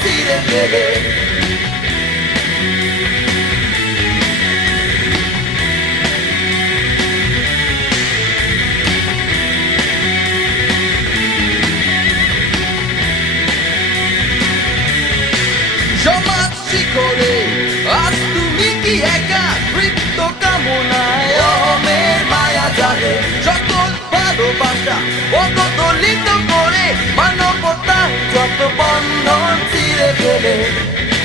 ছিঁড়ে ফেলে সমাজ শিখরে আজ তুমি কি একা তৃপ্ত কামনায় অহমের মায়া জালে সকল ভালোবাসা অবদলিত করে মানবতা যত বন্ধন ছিঁড়ে ফেলে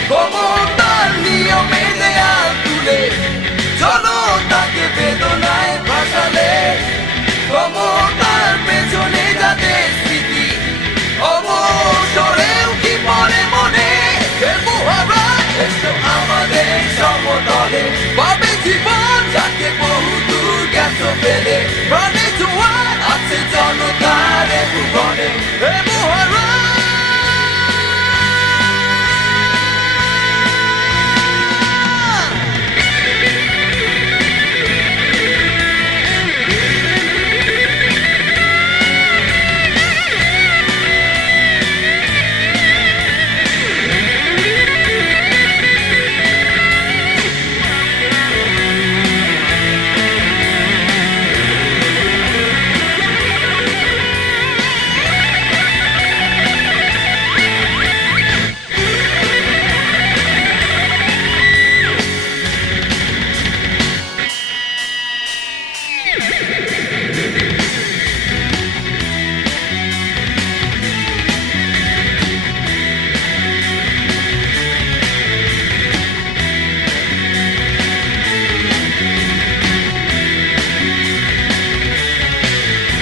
ক্ষমতার নিয়মে দেয়াল তুলে জনতাকে বেদনায় ভাসালে ক্ষমতার পেছনে যাদের স্মৃতি অবসরেও কি পরে মনে এসো আমাদের সমতলে পাবে জীবন যাকে বহুদূর গেছো ফেলে প্রাণে জোয়ার আছে জনতার ভুবনে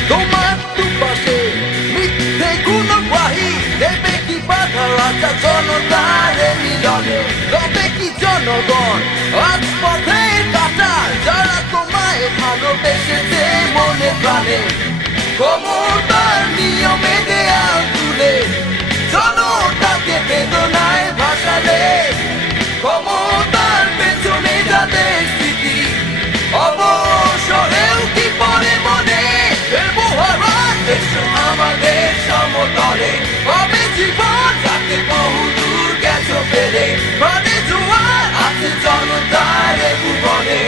তোমার দুপাশে মিথ্যে গুণগ্রাহী দেবে কি বাধা রাজা জনতার মিলনে তবে কি জনগণ আজ পথের কাটা যারা তোমায় ভালোবেসেছে মনে প্রাণে ক্ষমতার নিয়মে দেয়াল তুলে জনতাকে বেদনায় ভাসালে ক্ষমতার পেছনে যাদের স্মৃতি অবসরেও কি পরে মনে এসো আমাদের সমতলে পাবে জীবন যাকে বহুদূর গেছো ফেলে প্রাণে জোয়ার আছে জনতার ভুবনে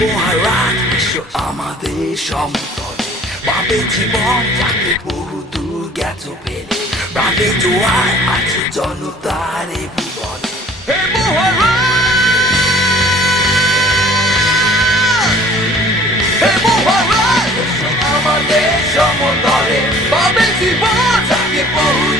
মহারাজ এসো আমাদের সমতলে পাবে জীবন যাকে বহুদূর গেছো ফেলে প্রাণে জোয়ার আছে জনতার ভুবনে হে মহারাজ এসো আমাদের সমতলে পাবে জীবন যাকে বহু